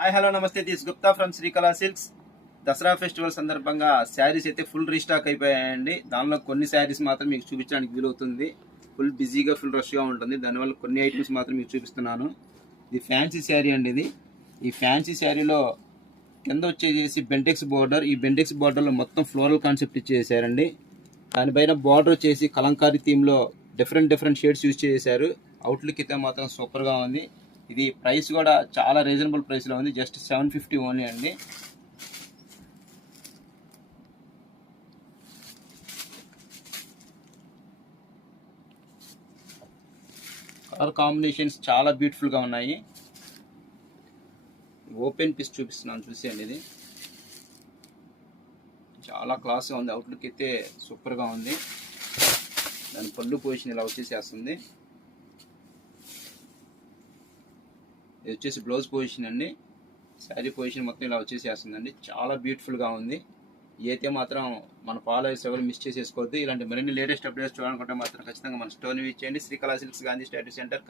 Hi hello నమస్తే, this Gupta from Srikala silks. Dasara festival సందర్భంగా శారీస్ అయితే ఫుల్ రీస్టాక్ అయిపోయాయండి. దానిలో కొన్ని శారీస్ మాత్రం మీకు చూపించడానికి వీలవుతుంది. ఫుల్ బిజీగా ఫుల్ రష్గా ఉంటుంది. దానివల్ల కొన్ని ఐటమ్స్ మాత్రం మీకు చూపిస్తున్నాను. ఇది ఫ్యాన్సీ శారీ అండి. ఈ ఫ్యాన్సీ శారీలో కింద వచ్చేసి బెంటెక్స్ బార్డర్. ఈ బెంటెక్స్ బార్డర్లో మొత్తం ఫ్లోరల్ కాన్సెప్ట్ ఇచ్చేసారండి. దానిపైన బార్డర్ వచ్చేసి కలంకారీ థీమ్లో డిఫరెంట్ షేడ్స్ యూజ్ చేశారు. అవుట్లుక్ అయితే మాత్రం సూపర్గా ఉంది. ఇది ప్రైస్ కూడా చాలా రీజనబుల్ ప్రైస్లో ఉంది. జస్ట్ 750 ఓన్లీ అండి. కలర్ కాంబినేషన్స్ చాలా బ్యూటిఫుల్గా ఉన్నాయి. ఓపెన్ పీస్ చూపిస్తున్నాను, చూసేయండి. ఇది చాలా క్లాస్గా ఉంది. అవుట్లుక్ అయితే సూపర్గా ఉంది. దాని పళ్ళు పొజిషన్ ఇలా వచ్చేసేస్తుంది. ఇది వచ్చేసి బ్లౌజ్ పొజిషన్ అండి. శారీ పొజిషన్ మొత్తం ఇలా వచ్చేసేస్తుందండి. చాలా బ్యూటిఫుల్గా ఉంది. అయితే మాత్రం మన ఫాలోవర్స్ ఎవరు మిస్ చేసేసుకోవద్దు. ఇలాంటి మరిన్ని లేటెస్ట్ అప్డేట్స్ చూడాలనుకుంటే మాత్రం ఖచ్చితంగా మన స్టోర్ని విజిట్ చేయండి. Srikala silks, Gandhi statue centre,